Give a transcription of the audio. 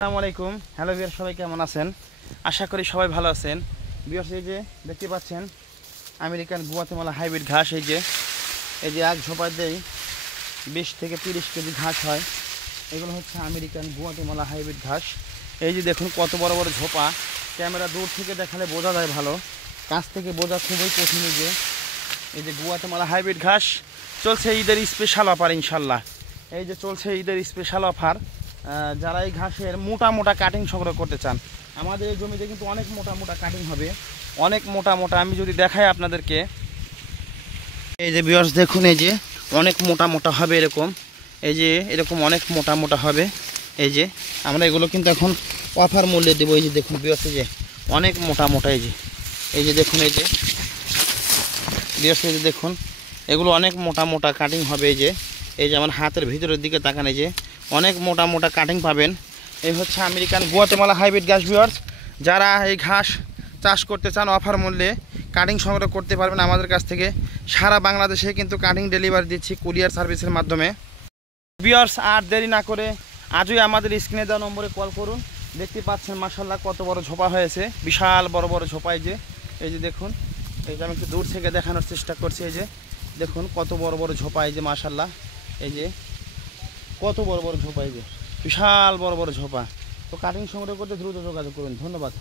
আসসালামু আলাইকুম। Hello viewer, সবাই কেমন আছেন? আশা করি সবাই ভালো আছেন। ভিউয়ার্স, এই যে দেখতে পাচ্ছেন আমেরিকান গুয়াতেমালা হাইব্রিড ঘাস। এই যে এক ঝোপায় দেই 20 থেকে 30 কেজি ঘাস হয়। এগুলো হচ্ছে আমেরিকান গুয়াতেমালা হাইব্রিড ঘাস। এই যে দেখুন কত বড় বড় ঝোপা। ক্যামেরা দূর থেকে দেখালে বোঝা যায় ভালো, কাছ থেকে বোঝা খুবই কঠিন। এই যে গুয়াতেমালা হাইব্রিড ঘাস চলছে ঈদের স্পেশাল অফার ইনশাল্লাহ। এই যে চলছে ঈদের স্পেশাল অফার। যারা এই ঘাসের মোটা মোটা কাটিং সংগ্রহ করতে চান, আমাদের এই জমিতে কিন্তু অনেক মোটা মোটা কাটিং হবে, অনেক মোটা মোটা। আমি যদি দেখাই আপনাদেরকে, এই যে ভিউয়ার্স দেখুন, এই যে অনেক মোটা মোটা হবে এরকম। এই যে এরকম অনেক মোটা মোটা হবে। এই যে আমরা এগুলো কিন্তু এখন অফার মূল্যে দেবো। এই যে দেখুন ভিউয়ার্স, এই যে অনেক মোটা মোটা। এই যে দেখুন, এই যে ভিউয়ার্স, এই যে দেখুন এগুলো অনেক মোটা মোটা কাটিং হবে। এই যে আমার হাতের ভিতরের দিকে তাকান, এই যে অনেক মোটা মোটা কাটিং পাবেন। এই হচ্ছে আমেরিকান গুয়াতেমালা হাইব্রিড ঘাস। ভিউয়ার্স, যারা এই ঘাস চাষ করতে চান অফার মূল্যে কাটিং সংগ্রহ করতে পারবেন আমাদের কাছ থেকে। সারা বাংলাদেশে কিন্তু কাটিং ডেলিভারি দিচ্ছি কুরিয়ার সার্ভিসের মাধ্যমে। ভিউয়ার্স, আর দেরি না করে আজই আমাদের স্ক্রিনে দেওয়া নম্বরে কল করুন। দেখতে পাচ্ছেন মাশাআল্লাহ কত বড় ঝোপা হয়েছে, বিশাল বড় বড় ঝোপা। এই যে দেখুন, এই যে আমি একটু দূর থেকে দেখানোর চেষ্টা করছি। এই যে দেখুন কত বড় বড় ঝোপা। এই যে মাশাআল্লাহ, এই যে কত বড় বড় ঝোপা। এই যে বিশাল বড় বড় ঝোপা। তো কাটিং সংগ্রহ করতে দ্রুত যোগাযোগ করুন। ধন্যবাদ।